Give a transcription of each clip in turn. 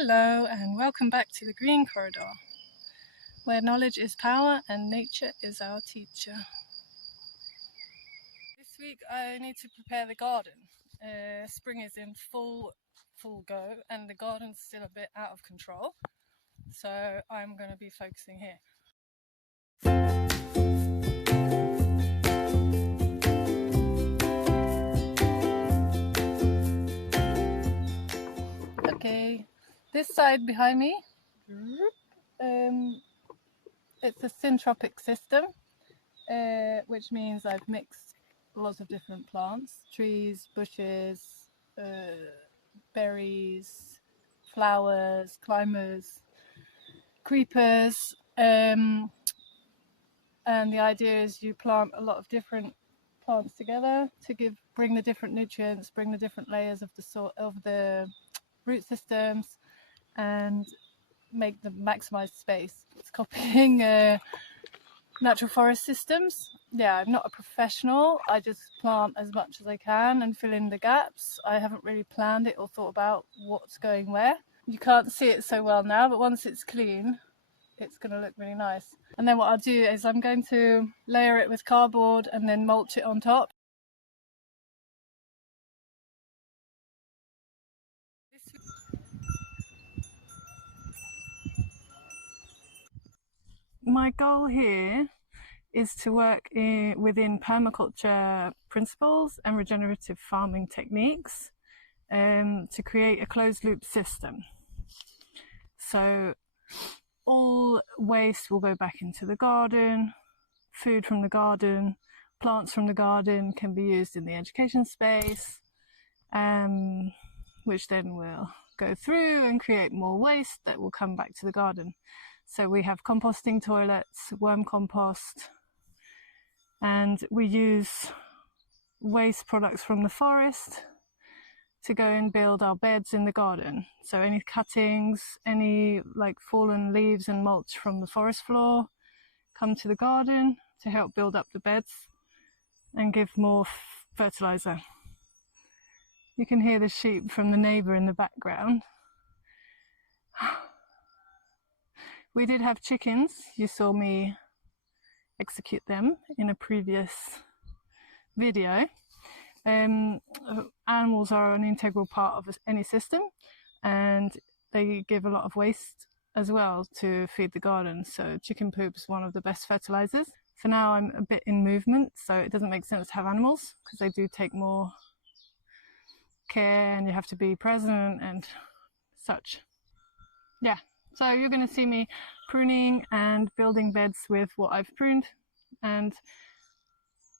Hello and welcome back to the Green Corridor, where knowledge is power and nature is our teacher. This week I need to prepare the garden. Spring is in full go and the garden's still a bit out of control, so I'm going to be focusing here. Okay, this side behind me, it's a syntropic system, which means I've mixed lots of different plants, trees, bushes, berries, flowers, climbers, creepers, and the idea is you plant a lot of different plants together to bring the different nutrients, bring the different layers of the root systems, and make them maximize space. It's copying natural forest systems. Yeah, I'm not a professional. I just plant as much as I can and fill in the gaps. I haven't really planned it or thought about what's going where. You can't see it so well now, but once it's clean, it's going to look really nice. And then what I'll do is I'm going to layer it with cardboard and then mulch it on top. My goal here is to work within permaculture principles and regenerative farming techniques to create a closed loop system. So all waste will go back into the garden, food from the garden, plants from the garden can be used in the education space, which then will go through and create more waste that will come back to the garden. So we have composting toilets, worm compost, and we use waste products from the forest to go and build our beds in the garden. So any cuttings, any like fallen leaves and mulch from the forest floor come to the garden to help build up the beds and give more fertilizer. You can hear the sheep from the neighbour in the background. We did have chickens. You saw me execute them in a previous video. Animals are an integral part of any system, and they give a lot of waste as well to feed the garden. So chicken poop is one of the best fertilizers. For now I'm a bit in movement, so it doesn't make sense to have animals because they do take more care and you have to be present and such. Yeah, so you're going to see me pruning and building beds with what I've pruned, and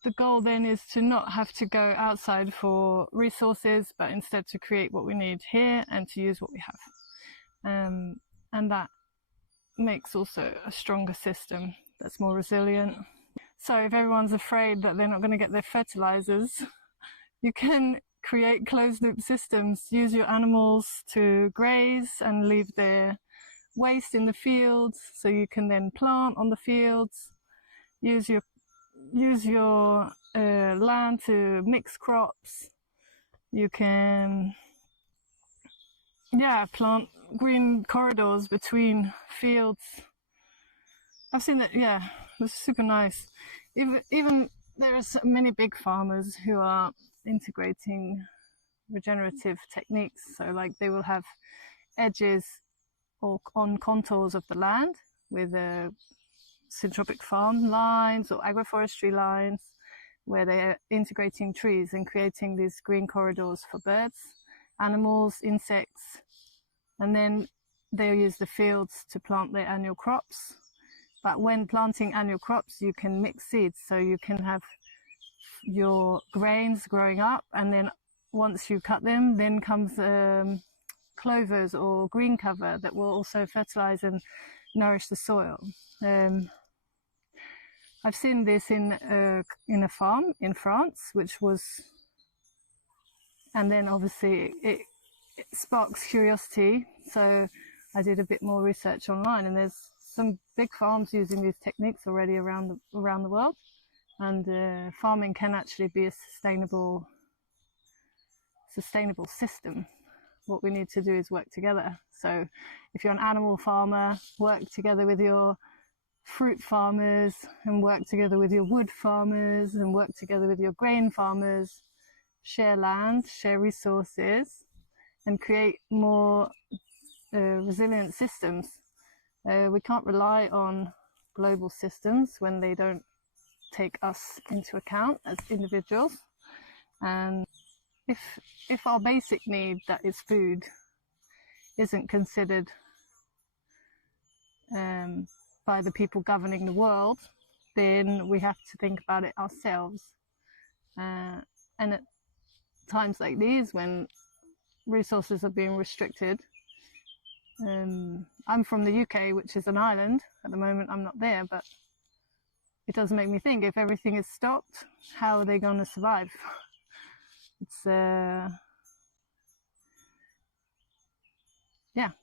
the goal then is to not have to go outside for resources, but instead to create what we need here and to use what we have. And that makes also a stronger system that's more resilient. So if everyone's afraid that they're not going to get their fertilizers, you can create closed loop systems. Use your animals to graze and leave their waste in the fields, so you can then plant on the fields. Use your land to mix crops. You can plant green corridors between fields. I've seen that. Yeah, it's super nice. Even there are many big farmers who are integrating regenerative techniques, so like they will have edges or on contours of the land with syntropic farm lines or agroforestry lines where they are integrating trees and creating these green corridors for birds, animals, insects, and then they'll use the fields to plant their annual crops. But when planting annual crops, you can mix seeds, so you can have your grains growing up, and then once you cut them, then comes clovers or green cover that will also fertilize and nourish the soil. I've seen this in a farm in France, and then obviously it sparks curiosity, so I did a bit more research online, and there's some big farms using these techniques already around the world, and farming can actually be a sustainable system what we need to do is work together. So if you're an animal farmer, work together with your fruit farmers, and work together with your wood farmers, and work together with your grain farmers. Share land, share resources, and create more resilient systems. We can't rely on global systems when they don't take us into account as individuals. And if our basic need, that is food, isn't considered by the people governing the world, then we have to think about it ourselves. And at times like these, when resources are being restricted, I'm from the UK, which is an island. At the moment I'm not there, but it does make me think, if everything is stopped, how are they going to survive? It's yeah,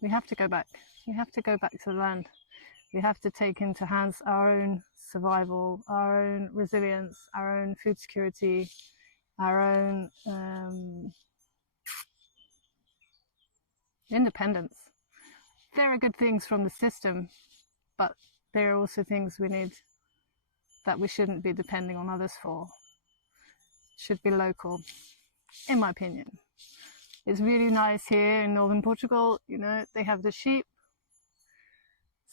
we have to go back. We have to go back to the land. We have to take into hands our own survival, our own resilience, our own food security, our own independence. There are good things from the system, but there are also things we need that we shouldn't be depending on others for. Should be local, in my opinion. It's really nice here in northern Portugal, you know, they have the sheep.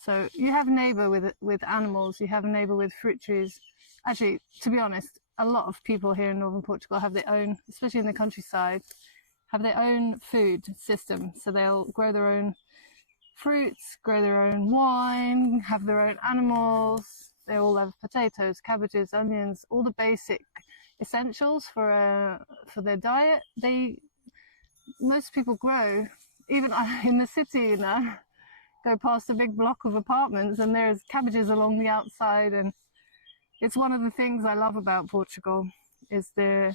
So you have a neighbour with animals, you have a neighbour with fruit trees. Actually, to be honest, a lot of people here in northern Portugal have their own, especially in the countryside, have their own food system. So they'll grow their own fruits, grow their own wine, have their own animals. They all have potatoes, cabbages, onions, all the basic essentials for their diet. Most people grow, even in the city, you know, go past a big block of apartments and there's cabbages along the outside. And it's one of the things I love about Portugal is the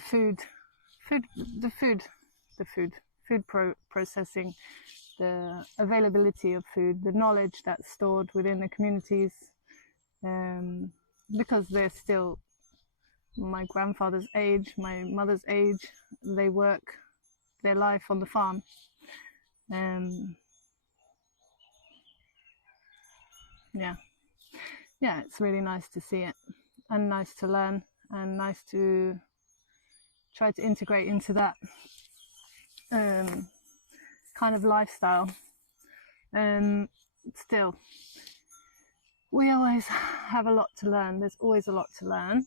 food processing, the availability of food, the knowledge that's stored within the communities, because they're still my grandfather's age, my mother's age. They work their life on the farm. Yeah, it's really nice to see it, and nice to learn, and nice to try to integrate into that kind of lifestyle. Still, we always have a lot to learn. There's always a lot to learn,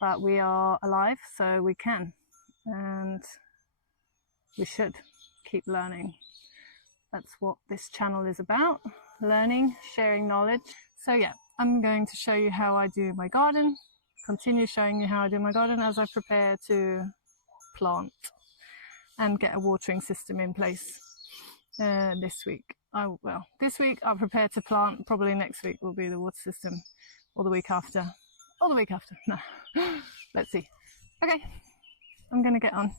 but we are alive, so we can, and we should keep learning. That's what this channel is about, learning, sharing knowledge. So yeah, I'm going to show you how I do my garden, continue showing you how I do my garden as I prepare to plant and get a watering system in place this week. This week I'll prepare to plant. Probably next week will be the water system, or the week after. Or the week after, no. Let's see. Okay, I'm gonna get on.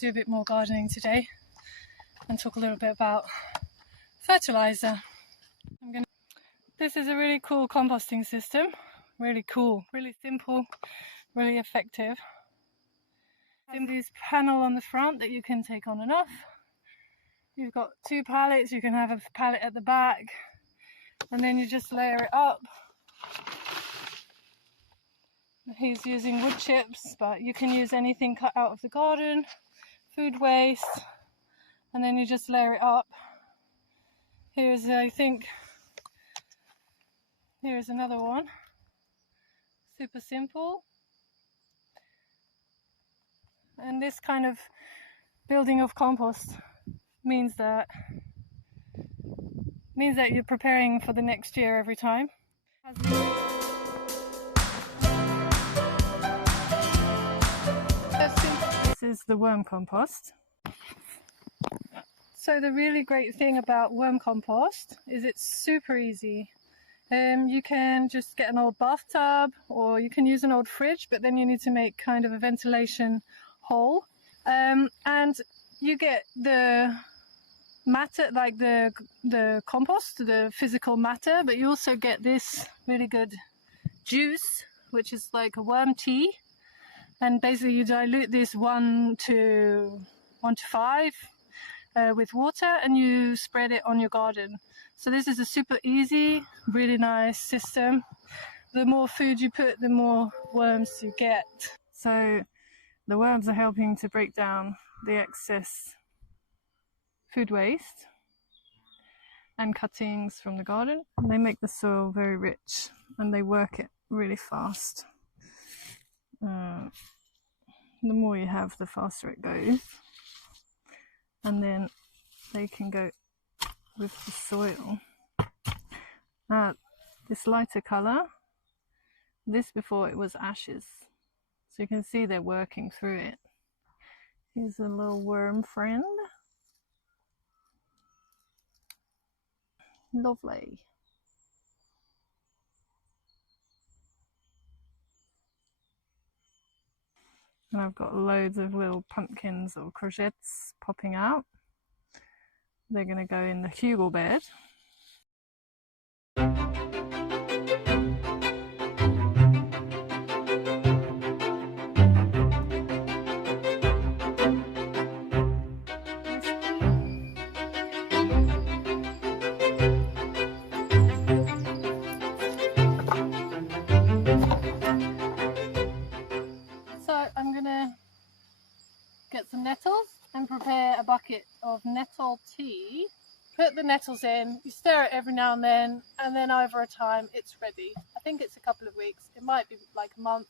Do a bit more gardening today and talk a little bit about fertilizer. This is a really cool composting system, really cool, really simple, really effective. This panel on the front that you can take on and off. You've got 2 pallets, you can have a pallet at the back, and then you just layer it up. He's using wood chips, but you can use anything cut out of the garden, food waste, and then you just layer it up. Here's, I think, here's another one. Super simple. And this kind of building of compost means that you're preparing for the next year every time. This is the worm compost. So the really great thing about worm compost is it's super easy. You can just get an old bathtub, or you can use an old fridge, but then you need to make kind of a ventilation hole. And you get the matter, like the compost, the physical matter, but you also get this really good juice, which is like a worm tea. And basically you dilute this 1 to 5 with water, and you spread it on your garden. So this is a super easy, really nice system. The more food you put, the more worms you get. So the worms are helping to break down the excess food waste and cuttings from the garden. They make the soil very rich, and they work it really fast. The more you have, the faster it goes. And then they can go with the soil. This lighter colour, this before it was ashes. So you can see they're working through it. Here's a little worm friend. Lovely. And I've got loads of little pumpkins or courgettes popping out. They're going to go in the hugel bed. So I'm going to get some nettles and prepare a bucket of nettle tea. Put the nettles in, you stir it every now and then over a time it's ready. I think it's a couple of weeks, it might be like a month,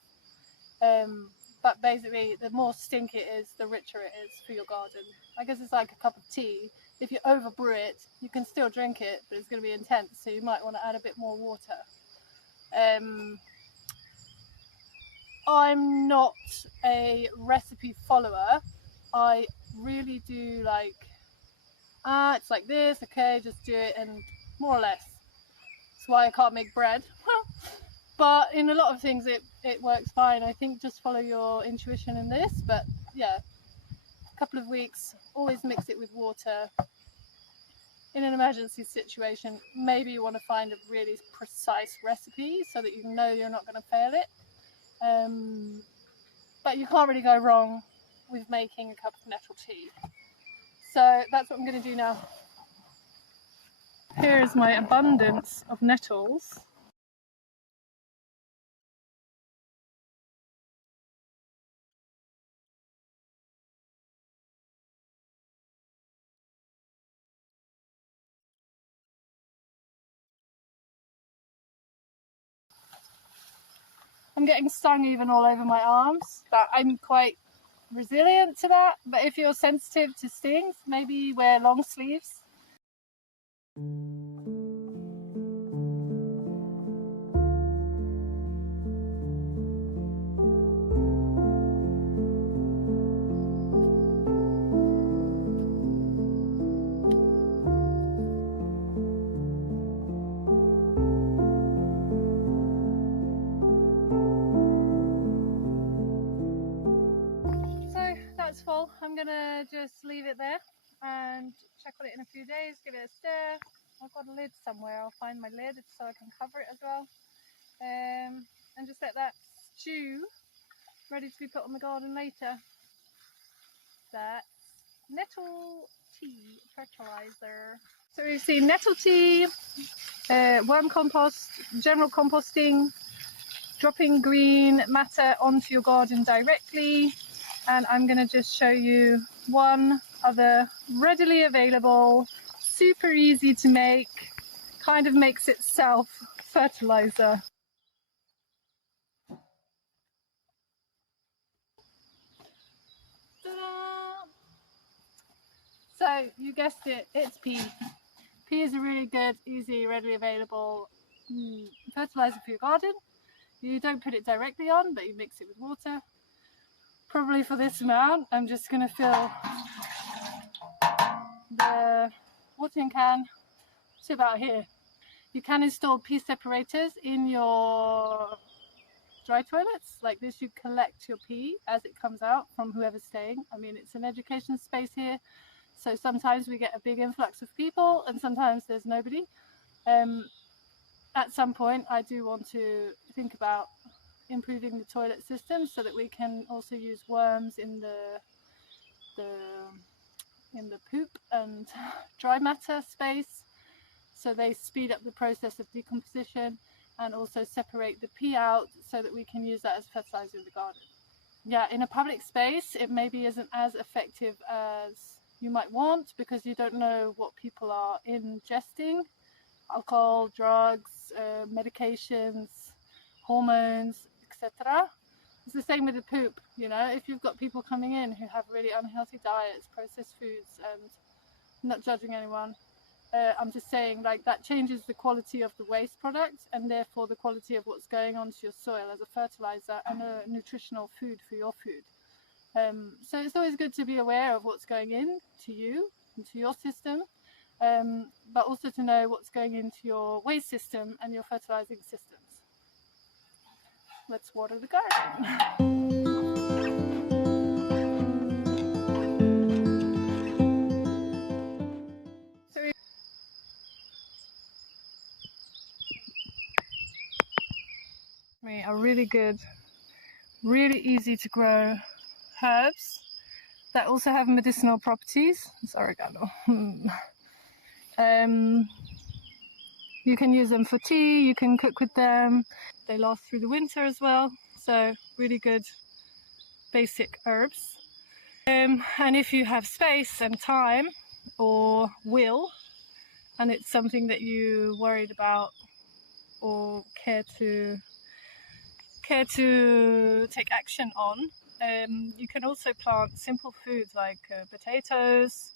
but basically the more stink it is, the richer it is for your garden. I guess it's like a cup of tea. If you overbrew it, you can still drink it, but it's going to be intense, so you might want to add a bit more water. I'm not a recipe follower. I really do like, it's like this, okay, just do it, and more or less. That's why I can't make bread. But in a lot of things it works fine. I think just follow your intuition in this, but yeah, a couple of weeks, always mix it with water. In an emergency situation, maybe you want to find a really precise recipe so that you know you're not going to fail it. But you can't really go wrong with making a cup of nettle tea. So that's what I'm going to do now. Here's my abundance of nettles. I'm getting stung even all over my arms, but I'm quite resilient to that. But if you're sensitive to stings, maybe wear long sleeves. Full. I'm gonna just leave it there and check on it in a few days, give it a stir. I've got a lid somewhere, I'll find my lid so I can cover it as well, and just let that stew, ready to be put on the garden later. That's nettle tea fertilizer. So we've seen nettle tea, worm compost, general composting, dropping green matter onto your garden directly. And I'm going to just show you one other readily available, super easy to make, kind of makes it self-fertilizer. So you guessed it, it's pea. Pea is a really good, easy, readily available fertilizer for your garden. You don't put it directly on, but you mix it with water. Probably for this amount, I'm just going to fill the watering can to about here. You can install pea separators in your dry toilets. Like this, you collect your pea as it comes out from whoever's staying. I mean, it's an education space here, so sometimes we get a big influx of people and sometimes there's nobody. At some point, I do want to think about improving the toilet system so that we can also use worms in the poop and dry matter space, so they speed up the process of decomposition and also separate the pea out so that we can use that as fertilizer in the garden. Yeah, in a public space it maybe isn't as effective as you might want because you don't know what people are ingesting: alcohol, drugs, medications, hormones, etc. It's the same with the poop, you know, if you've got people coming in who have really unhealthy diets, processed foods, and I'm not judging anyone, I'm just saying like that changes the quality of the waste product and therefore the quality of what's going onto your soil as a fertilizer and a nutritional food for your food. So it's always good to be aware of what's going in to you, into your system, but also to know what's going into your waste system and your fertilizing systems. Let's water the garden. Are really good, really easy to grow herbs that also have medicinal properties. It's oregano. You can use them for tea, you can cook with them, they last through the winter as well, so really good basic herbs. And if you have space and time or will, and it's something that you're worried about or care to take action on, you can also plant simple foods like potatoes,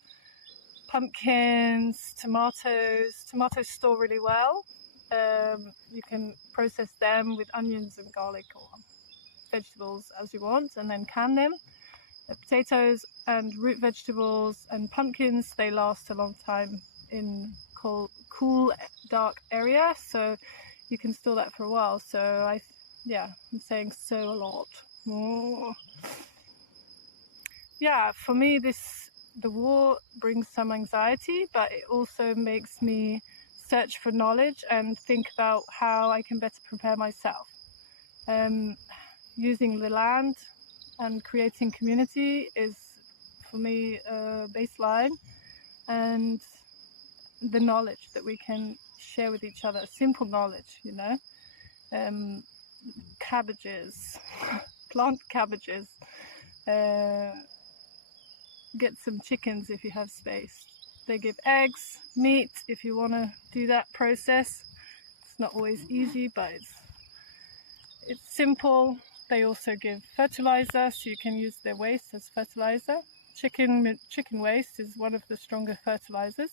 pumpkins, tomatoes. Tomatoes store really well. You can process them with onions and garlic or vegetables as you want and then can them. Potatoes and root vegetables and pumpkins, they last a long time in cool, dark area, so you can store that for a while. So I'm saying so a lot. Oh. Yeah, for me the war brings some anxiety, but it also makes me search for knowledge and think about how I can better prepare myself. Using the land and creating community is for me a baseline, and the knowledge that we can share with each other, simple knowledge, you know. Cabbages, plant cabbages, get some chickens if you have space. They give eggs, meat if you want to do that process. It's not always easy, but it's simple. They also give fertilizer, so you can use their waste as fertilizer. Chicken waste is one of the stronger fertilizers.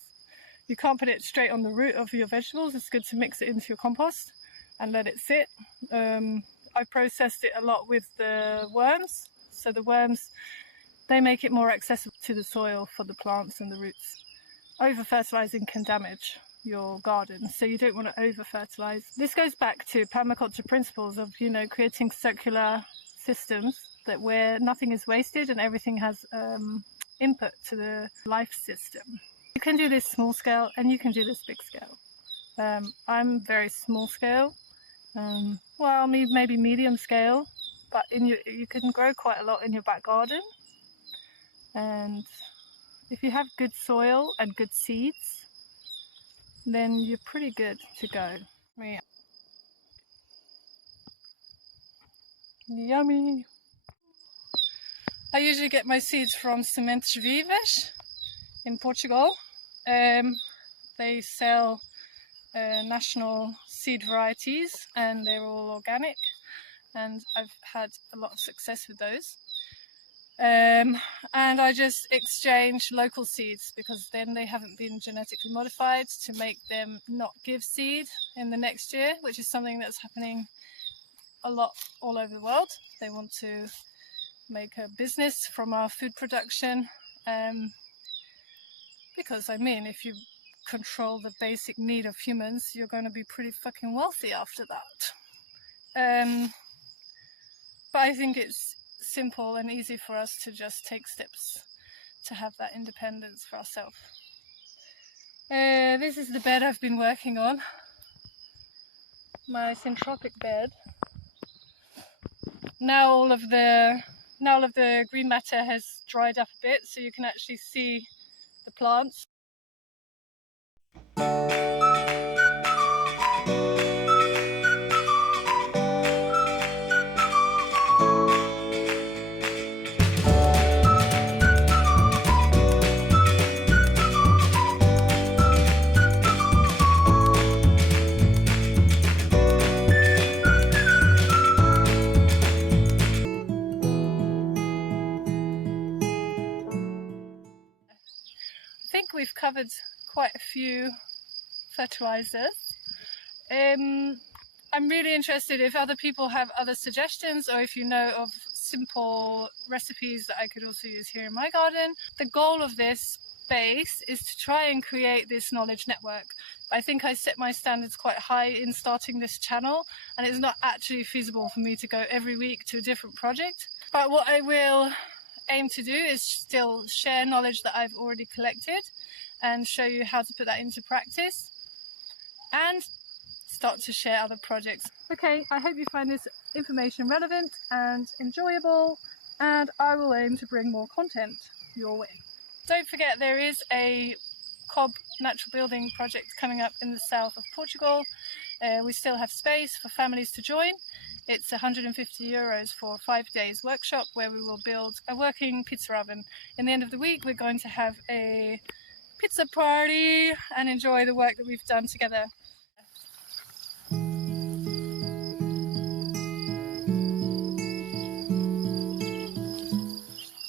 You can't put it straight on the root of your vegetables. It's good to mix it into your compost and let it sit. I processed it a lot with the worms. So the worms, they make it more accessible to the soil for the plants and the roots. Over-fertilizing can damage your garden, so you don't want to over-fertilize. This goes back to permaculture principles of, you know, creating circular systems that where nothing is wasted and everything has input to the life system. You can do this small scale and you can do this big scale. I'm very small scale, well, maybe medium scale, but you can grow quite a lot in your back garden. And if you have good soil and good seeds, then you're pretty good to go. Yeah. Yummy! I usually get my seeds from Sementes Vivas. in Portugal. They sell national seed varieties, and they're all organic, and I've had a lot of success with those. And I just exchange local seeds because then they haven't been genetically modified to make them not give seed in the next year, which is something that's happening a lot all over the world. They want to make a business from our food production, because I mean, if you control the basic need of humans, you're going to be pretty fucking wealthy after that. But I think it's simple and easy for us to just take steps to have that independence for ourselves. This is the bed I've been working on, my syntropic bed. Now all of the green matter has dried up a bit, so you can actually see the plants. I think we've covered quite a few fertilizers. I'm really interested if other people have other suggestions, or if you know of simple recipes that I could also use here in my garden. The goal of this base is to try and create this knowledge network. I think I set my standards quite high in starting this channel, and it's not actually feasible for me to go every week to a different project. But what I will aim to do is still share knowledge that I've already collected and show you how to put that into practice and start to share other projects. Okay, I hope you find this information relevant and enjoyable, and I will aim to bring more content your way. Don't forget, there is a cob natural building project coming up in the south of Portugal. We still have space for families to join. It's €150 for a 5 days workshop where we will build a working pizza oven. In the end of the week, we're going to have a pizza party and enjoy the work that we've done together.